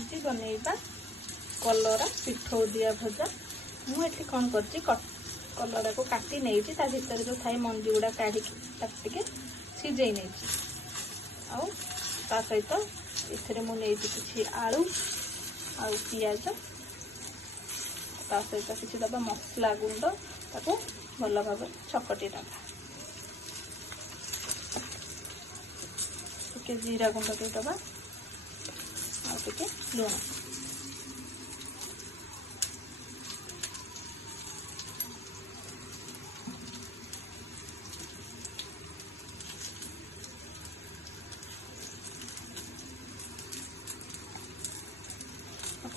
ଏମିତି ବନେଇବା କଲରା ପିଠଉ ଦିଆ ଭଜା। ମୁଁ ଏଠି କ'ଣ କରିଛି, କଲରାକୁ କାଟି ନେଇଛି, ତା ଭିତରେ ଯେଉଁ ଥାଏ ମଞ୍ଜି ଗୁଡ଼ା କାଢ଼ିକି ତାକୁ ଟିକେ ସିଝେଇ ନେଇଛି। ଆଉ ତା ସହିତ ଏଥିରେ ମୁଁ ନେଇଛି କିଛି ଆଳୁ ଆଉ ପିଆଜ, ତା ସହିତ କିଛି ଦେବା ମସଲା ଗୁଣ୍ଡ, ତାକୁ ଭଲ ଭାବରେ ଚକଟି ଦେବା। ଟିକେ ଜିରା ଗୁଣ୍ଡ ଟିକେ ଦେବା ଆଉ ଟିକେ ଲୁଣ।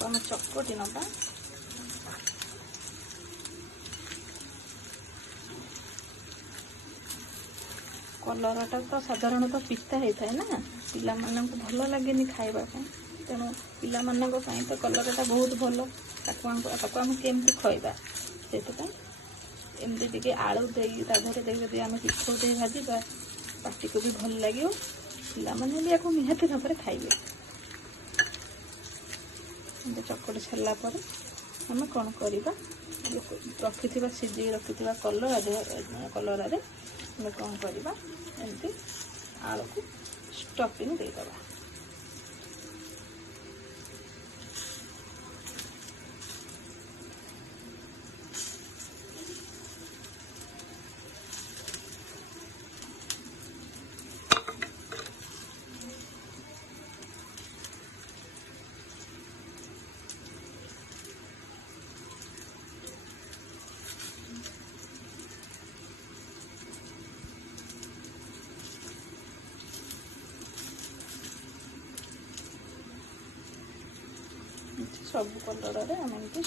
ଆମେ ଚକଟି ନେବା। କଲରାଟା ତ ସାଧାରଣତଃ ପିତା ହେଇଥାଏ ନା, ପିଲାମାନଙ୍କୁ ଭଲ ଲାଗେନି ଖାଇବା ପାଇଁ, ତେଣୁ ପିଲାମାନଙ୍କ ପାଇଁ ତ କଲରାଟା ବହୁତ ଭଲ। ତାକୁ ଆମେ କେମିତି ଖୁଆଇବା, ସେଥିପାଇଁ ଏମିତି ଟିକେ ଆଳୁ ଦେଇ ତା ଦେହରେ ଦେଇ ଯଦି ଆମେ ପିଠଉ ଦେଇ ଭାଜିବା, ପାଟିକୁ ବି ଭଲ ଲାଗିବ, ପିଲାମାନେ ବି ୟାକୁ ନିହାତି ଭାବରେ ଖାଇବେ। ଏମିତି ଚକଟି ସାରିଲା ପରେ ଆମେ କ'ଣ କରିବା, ରଖିଥିବା ସିଝେଇ ରଖିଥିବା କଲରାରେ ଆମେ କ'ଣ କରିବା, ଏମିତି ଆଳୁକୁ ଷ୍ଟଫିଂ ଦେଇଦେବା। ସବୁ କଲରାରେ ଆମେ ଏମିତି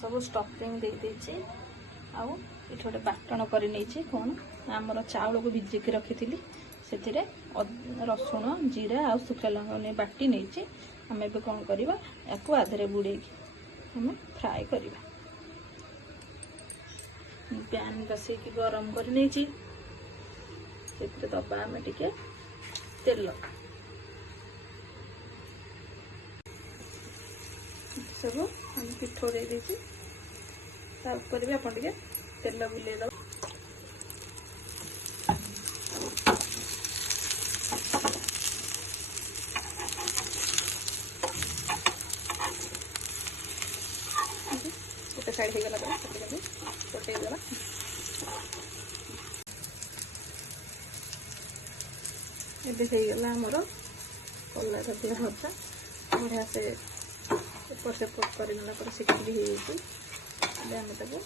ସବୁ ଷ୍ଟଫିଂ ଦେଇଦେଇଛି। ଆଉ ଏଠି ଗୋଟେ ବାଟଣ କରି ନେଇଛି। କ'ଣ ଆମର ଚାଉଳକୁ ଭିଜେଇକି ରଖିଥିଲି, ସେଥିରେ ରସୁଣ, ଜିରା ଆଉ ଶୁଖିଲା ଲଙ୍କା ନେଇ ବାଟି ନେଇଛି। ଆମେ ଏବେ କ'ଣ କରିବା, ୟାକୁ ଆଧରେ ବୁଡ଼େଇକି ଆମେ ଫ୍ରାଏ କରିବା। ପ୍ୟାନ୍ ବସେଇକି ଗରମ କରି ନେଇଛି, ସେଥିରେ ଦେବା ଆମେ ଟିକେ ତେଲ। ସବୁ ଆମେ ପିଠଉ ଦେଇ ଦେଇଛି, ତା ଉପରେ ବି ଆପଣ ଟିକେ ତେଲ ବୁଲେଇ ଦେବା। ଗୋଟେ ସାଇଡ୍ ହେଇଗଲା ପରେ ପଟେଇ ଦେବା। ଏବେ ହେଇଗଲା ଆମର କଲରା ଦିଆ ଭଜା। ବଢ଼ିଆ ସେ ଏପଟ ସେପଟ କରିଦେଲା ପରେ ସିକ୍କି ହେଇଯାଇଛି। ଏବେ ଆମେ ତାକୁ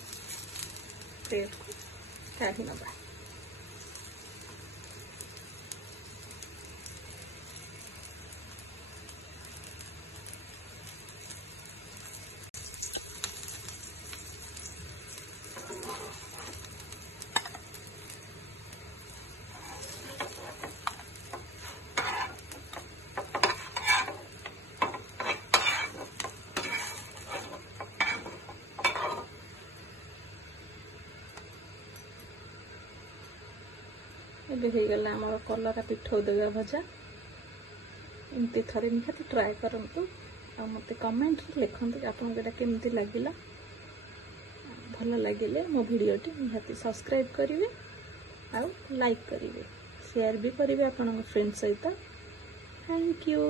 ପ୍ଲେଟ୍କୁ କାଢ଼ି ନେବା। ଏବେ ହେଇଗଲା ଆମର କଲରା ପିଠଉ ଦେବା ଭଜା। ଏମିତି ଥରେ ନିହାତି ଟ୍ରାଏ କରନ୍ତୁ, ଆଉ ମୋତେ କମେଣ୍ଟରେ ଲେଖନ୍ତୁ ଆପଣଙ୍କୁ ଏଇଟା କେମିତି ଲାଗିଲା। ଭଲ ଲାଗିଲେ ମୋ ଭିଡ଼ିଓଟି ନିହାତି ସବସ୍କ୍ରାଇବ୍ କରିବେ ଆଉ ଲାଇକ୍ କରିବେ, ସେୟାର ବି କରିବେ ଆପଣଙ୍କ ଫ୍ରେଣ୍ଡ ସହିତ। Thank you.